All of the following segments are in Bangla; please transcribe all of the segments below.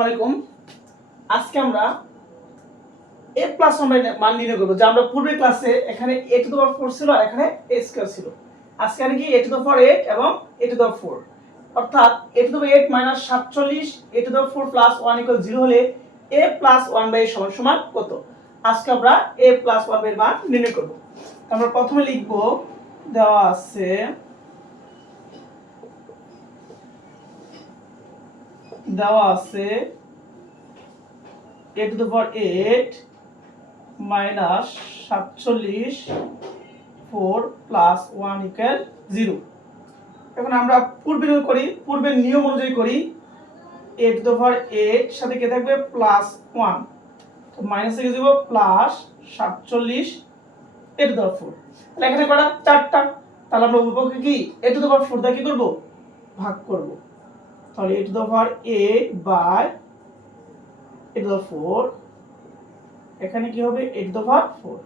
আসসালামু আলাইকুম। আজকে আমরা a প্লাস 1 এর মান নির্ণয় করব। যে আমরা পূর্বের ক্লাসে এখানে a টু দ্য পাওয়ার 4 ছিল আর এখানে a স্কয়ার ছিল। আজকে কি a টু দ্য পাওয়ার 8 এবং a টু দ্য পাওয়ার 4। অর্থাৎ a to the power 8 47 a to the power 4 plus 1 0 হলে a প্লাস 1 সমান কত? আজকে আমরা a প্লাস 1 এর মান নির্ণয় করব। আমরা প্রথমে লিখব দেওয়া আছে a to the power 8 minus 47 4 plus 1 equal 0। এখন আমরা পূর্বের নিয়ম অনুযায়ী করি। a to the power 8 সাথে কে থাকবে প্লাস 1, তো মাইনাস থেকে যাব plus 47 a to the power 4। তাহলে এখানে করা চারটা, তাহলে আমরা উভয়পক্ষে কি a to the power 4 দিয়ে কি করব, ভাগ করব। তাহলে a to the power 8 by a to the 4, এখানে কি হবে a to the power 4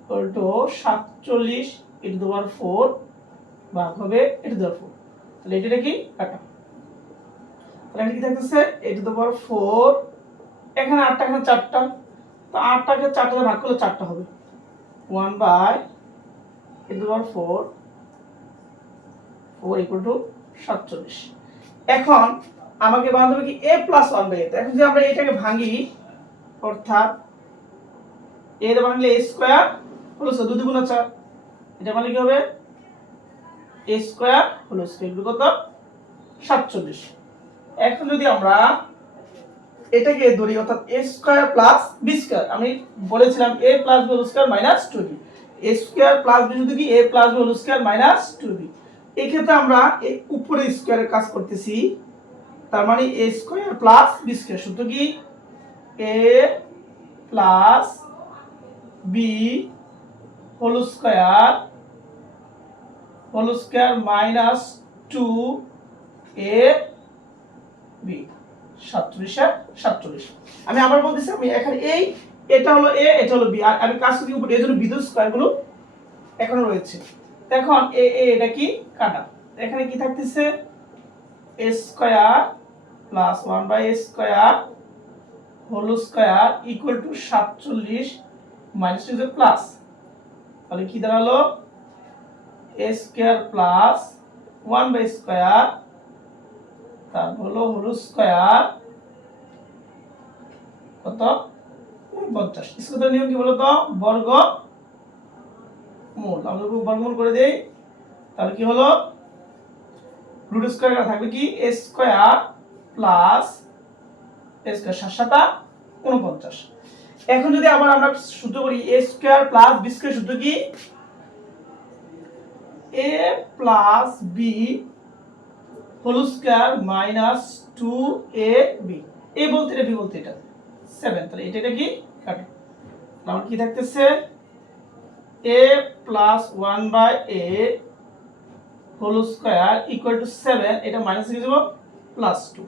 equal to 47 a to the power 4 ভাগ হবে a to the power 4। তাহলে এটা কি কাটা, তাহলে এটা কি থাকতেছে a to the power 4, এখানে 8টা এখানে 4টা, তো 8টাকে 4টা দিয়ে ভাগ করলে 4টা হবে 1 by a to the power 4 equal to 47। এখন আমাকে বানাতে হবে কি a প্লাস 1 বাই a। এখন যদি আমরা এটাকে ভাঙি, অর্থাৎ a এর ভাঙলে a স্কয়ার হলো 2 দ্বিগুণ 4, এটা মানে কি হবে a স্কয়ার হলো স্কয়ার কত 47। এখন যদি আমরা এটাকে ধরি, অর্থাৎ a square plus b square, আমি বলেছিলাম a plus b whole square minus 2b, a square plus b যদি কি a plus b whole square minus 2b। এই ক্ষেত্রে আমরা এই উপরে স্কয়ারের কাজ করতেছি, তার মানে a square plus b square সূত্র কি a plus b whole square minus 2a b 47। আমি আবার বলতেছি, আমি এখানে এটা হলো a, এটা হলো b, আর আমি কাজ করি উপরে, এর জন্য বিদ্যুৎ স্কয়ার গুলো এখনো রয়েছে। এখন এটা কি কাটা, এখানে কি থাকতেছে a square plus 1 by a square whole square equal to 47 minus 2 plus, তাহলে কি দাঁড়ালো a square plus 1 by square তারপর হলো হোল স্কয়ার কত 49। স্কয়ারের নিয়ম কি বলতো, বর্গমূল। আমরা বর্গমূল করে দেই, তাহলে কি হলো রুট স্কয়ার থাকবে কি a square plus a square 7 49। এখন যদি আবার আমরা সূত্র করি a square plus b square সূত্র কি a plus b whole square minus 2ab, a বলতে এটা b বলতে এটা 7। তাহলে এটা কি কাটে, তাহলে কি থাকতেছে a plus 1 by a whole square equal to 7, এটা মাইনাস হয়ে যাব প্লাস 2।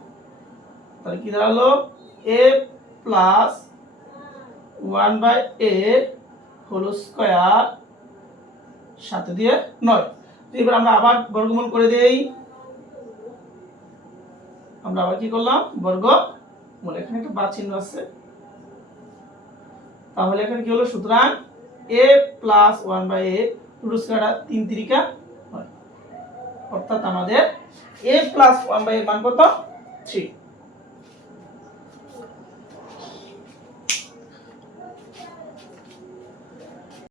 তাহলে কি দাঁড়ালো a plus 1 by a whole square সাথে দিয়ে 9। এবার আমরা আবার বর্গমূল করে দেই, আমরা আবার কি করলাম বর্গমূল, এখানে একটা বা চিহ্ন আছে, তাহলে এখানে কি হলো সুতরাং a plus 1 by a root square 3 3 9, অর্থাৎ আমাদের a প্লাস 1 বাই এর মান কত 3।